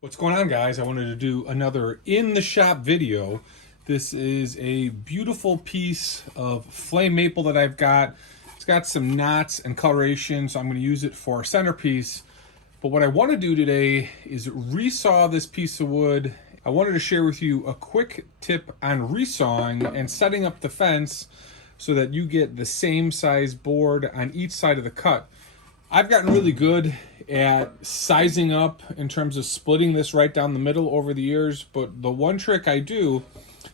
What's going on, guys? I wanted to do another in the shop video. This is a beautiful piece of flame maple that I've got. It's got some knots and coloration, so I'm going to use it for a centerpiece. But what I want to do today is resaw this piece of wood. I wanted to share with you a quick tip on resawing and setting up the fence so that you get the same size board on each side of the cut. I've gotten really good at sizing up in terms of splitting this right down the middle over the years, but the one trick I do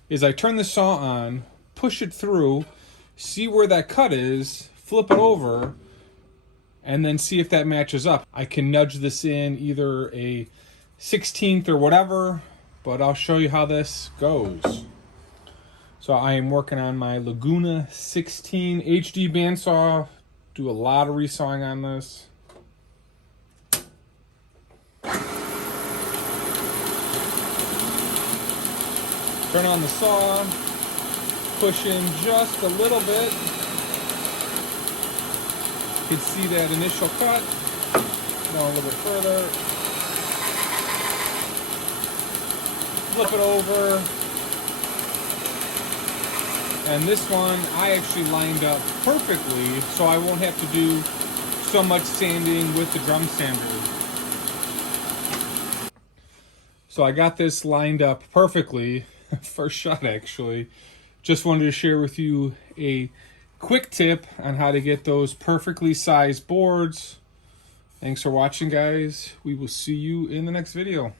is I turn the saw on, push it through, see where that cut is, flip it over, and then see if that matches up. I can nudge this in either a 16th or whatever, but I'll show you how this goes. So I am working on my Laguna 16 HD bandsaw. Do a lot of resawing on this. Turn on the saw, push in just a little bit. You can see that initial cut. Go a little bit further. Flip it over. And this one I actually lined up perfectly, so I won't have to do so much sanding with the drum sander. So I got this lined up perfectly, first shot actually. Just wanted to share with you a quick tip on how to get those perfectly sized boards. Thanks for watching, guys. We will see you in the next video.